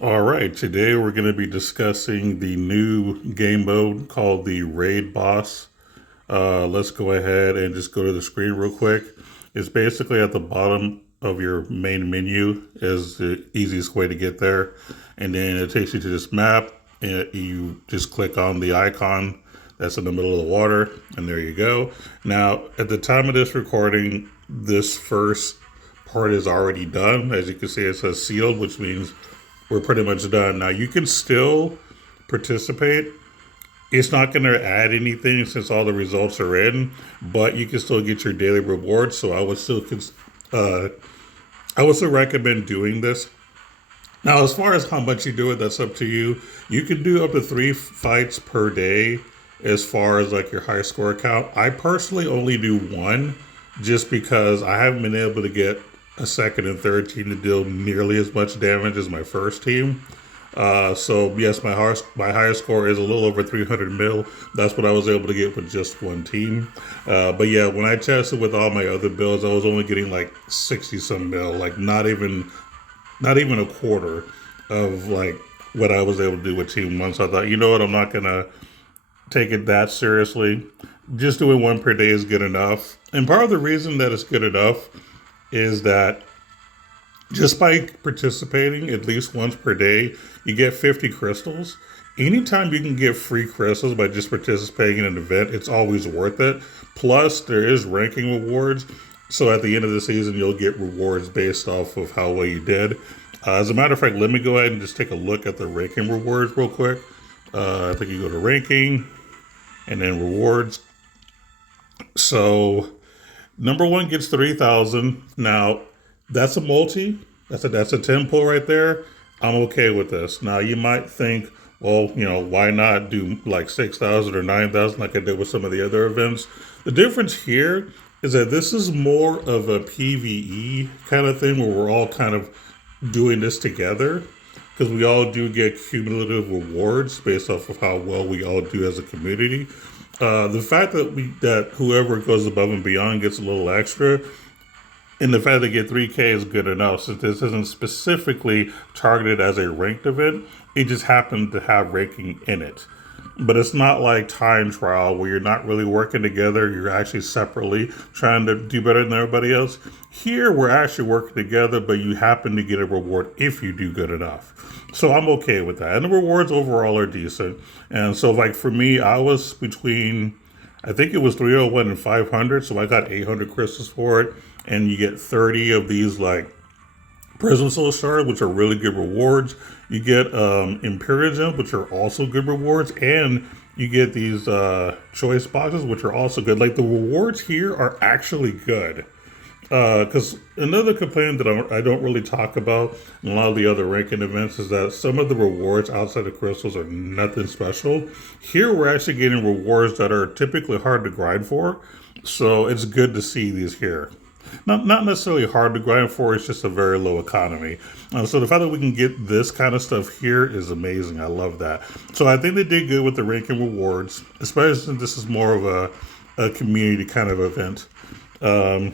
All right, today we're going to be discussing the new game mode called the Raid Boss. Let's go ahead and just go to the screen real quick. It's basically at the bottom of your main menu is the easiest way to get there. And then it takes you to this map and you just click on the icon that's in the middle of the water and there you go. Now, at the time of this recording, this first part is already done. As you can see, it says sealed, which means we're pretty much done. Now you can still participate. It's not going to add anything since all the results are in, but you can still get your daily rewards. So uh, I would still recommend doing this. Now, as far as how much you do it, that's up to you. You can do up to 3 fights per day as far as like your high score count. I personally only do one just because I haven't been able to get a second and third team to deal nearly as much damage as my first team. So yes, my highest score is a little over 300 mil. That's what I was able to get with just one team. But yeah, when I tested with all my other builds, I was only getting like 60 some mil, like not even a quarter of like what I was able to do with Team One. So I thought, you know what, I'm not gonna take it that seriously. Just doing one per day is good enough. And part of the reason that it's good enough is that just by participating at least once per day, you get 50 crystals. Anytime you can get free crystals by just participating in an event, it's always worth it. Plus, there is ranking rewards. So at the end of the season, you'll get rewards based off of how well you did. As a matter of fact, let me go ahead and just take a look at the ranking rewards real quick. I think you go to ranking and then rewards. So number one gets 3,000. Now, that's a multi. That's a 10 pull right there. I'm okay with this. Now you might think, well, why not do like 6,000 or 9,000 like I did with some of the other events? The difference here is that this is more of a PVE kind of thing where we're all kind of doing this together because we all do get cumulative rewards based off of how well we all do as a community. The fact that whoever goes above and beyond gets a little extra, and the fact they get 3K is good enough since this isn't specifically targeted as a ranked event. It just happened to have ranking in it. But it's not like time trial where you're not really working together. You're actually separately trying to do better than everybody else. Here, we're actually working together, but you happen to get a reward if you do good enough. So I'm okay with that. And the rewards overall are decent. And so, like, for me, I was between, I think it was 301 and 500. So I got 800 crystals for it. And you get 30 of these, like, Prism Soul Shards, which are really good rewards. You get Imperial Gems, which are also good rewards, and you get these choice boxes, which are also good. Like the rewards here are actually good. Because another complaint that I don't really talk about in a lot of the other ranking events is that some of the rewards outside of crystals are nothing special. Here, we're actually getting rewards that are typically hard to grind for, so it's good to see these here. Not necessarily hard to grind for, it's just a very low economy. So the fact that we can get this kind of stuff here is amazing. I love that. So I think they did good with the ranking rewards, especially since this is more of a community kind of event. Um,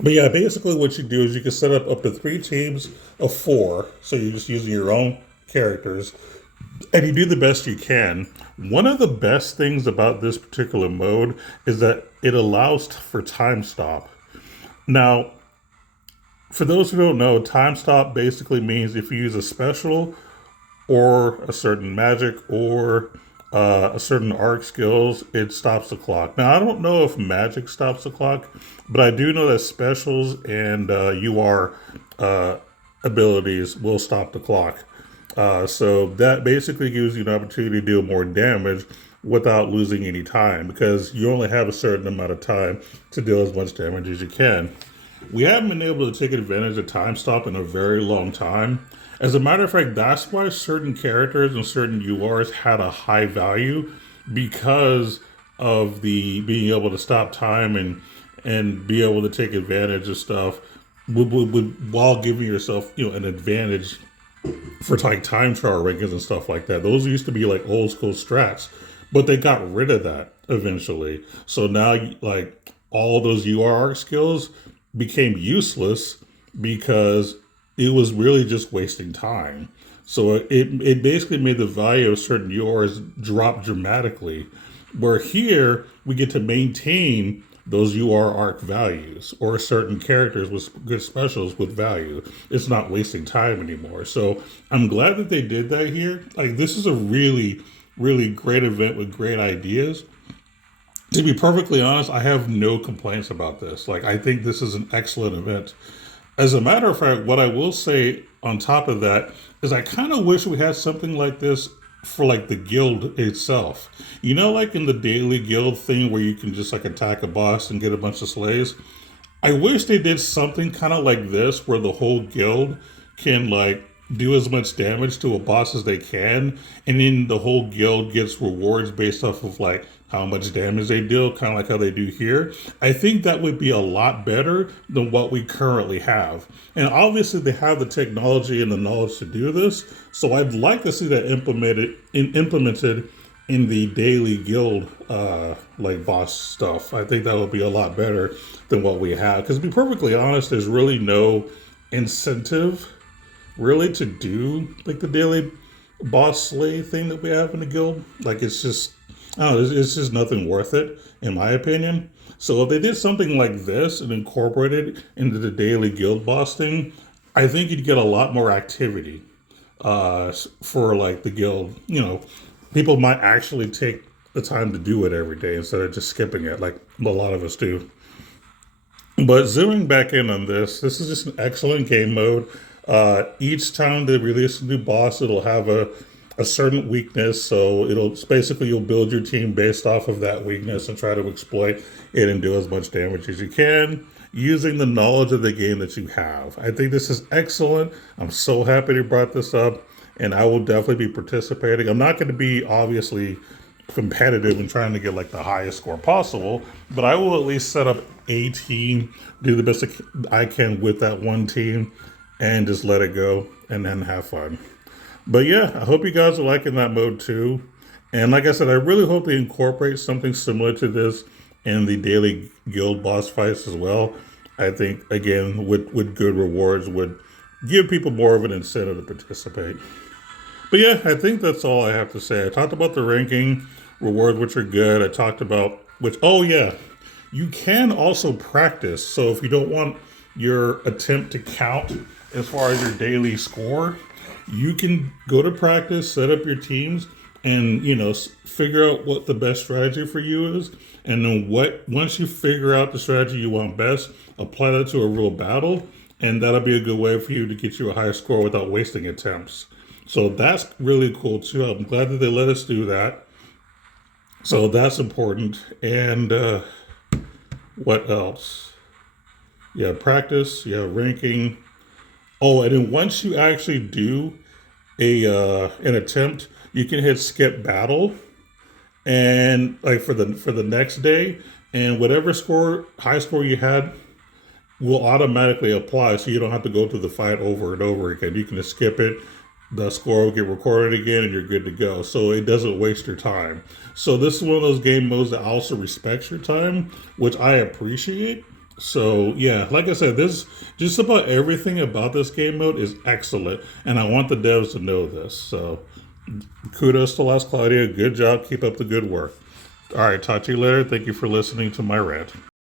but yeah, basically what you do is you can set up to 3 teams of 4. So you're just using your own characters and you do the best you can. One of the best things about this particular mode is that it allows for time stop. Now, for those who don't know, time stop basically means if you use a special or a certain magic or a certain arc skills, it stops the clock. Now, I don't know if magic stops the clock, but I do know that specials and UR abilities will stop the clock. So that basically gives you an opportunity to deal more damage without losing any time because you only have a certain amount of time to deal as much damage as you can. We haven't been able to take advantage of time stop in a very long time. As a matter of fact, that's why certain characters and certain URs had a high value because of the being able to stop time and be able to take advantage of stuff while giving yourself an advantage for like time trial rankings and stuff like that. Those used to be like old school strats, but they got rid of that eventually. So now like all those URR skills became useless because it was really just wasting time. So it basically made the value of certain URs drop dramatically. Where here we get to maintain those UR arc values or certain characters with good specials with value. It's not wasting time anymore. So I'm glad that they did that here. Like this is a really, really great event with great ideas. To be perfectly honest, I have no complaints about this. Like, I think this is an excellent event. As a matter of fact, what I will say on top of that is I kind of wish we had something like this for like the guild itself. You know, like in the daily guild thing where you can just like attack a boss and get a bunch of slays. I wish they did something kind of like this where the whole guild can like do as much damage to a boss as they can, and then the whole guild gets rewards based off of like how much damage they deal, kind of like how they do here. I think that would be a lot better than what we currently have. And obviously they have the technology and the knowledge to do this, so I'd like to see that implemented in the daily guild like boss stuff. I think that would be a lot better than what we have. Because to be perfectly honest, there's really no incentive really to do like the daily boss slay thing that we have in the guild. Like it's just, I don't know, it's just nothing worth it in my opinion. So if they did something like this and incorporated into the daily guild boss thing, I think you'd get a lot more activity for like the guild. You know, people might actually take the time to do it every day instead of just skipping it like a lot of us do. But zooming back in on this is just an excellent game mode. Each time they release a new boss, it'll have a certain weakness. So it's basically you'll build your team based off of that weakness and try to exploit it and do as much damage as you can using the knowledge of the game that you have. I think this is excellent. I'm so happy they brought this up, and I will definitely be participating. I'm not going to be obviously competitive and trying to get like the highest score possible, but I will at least set up a team, do the best I can with that one team, and just let it go and then have fun. But yeah, I hope you guys are liking that mode too. And like I said, I really hope they incorporate something similar to this in the daily guild boss fights as well. I think, again, with good rewards would give people more of an incentive to participate. But yeah, I think that's all I have to say. I talked about the ranking rewards, which are good. I talked about oh yeah, you can also practice. So if you don't want your attempt to count as far as your daily score, you can go to practice, set up your teams, and figure out what the best strategy for you is. And then once you figure out the strategy you want best, apply that to a real battle, and that'll be a good way for you to get you a high score without wasting attempts. So that's really cool too. I'm glad that they let us do that. So that's important. And what else? Yeah, practice. Yeah, ranking. Oh, and then once you actually do an attempt, you can hit skip battle, and like for the next day, and whatever high score you had will automatically apply, so you don't have to go through the fight over and over again. You can just skip it. The score will get recorded again, and you're good to go. So it doesn't waste your time. So this is one of those game modes that also respects your time, which I appreciate. So yeah, like I said, this just about everything about this game mode is excellent, and I want the devs to know this. So kudos to Cloudia. Good job. Keep up the good work. All right, talk to you later. Thank you for listening to my rant.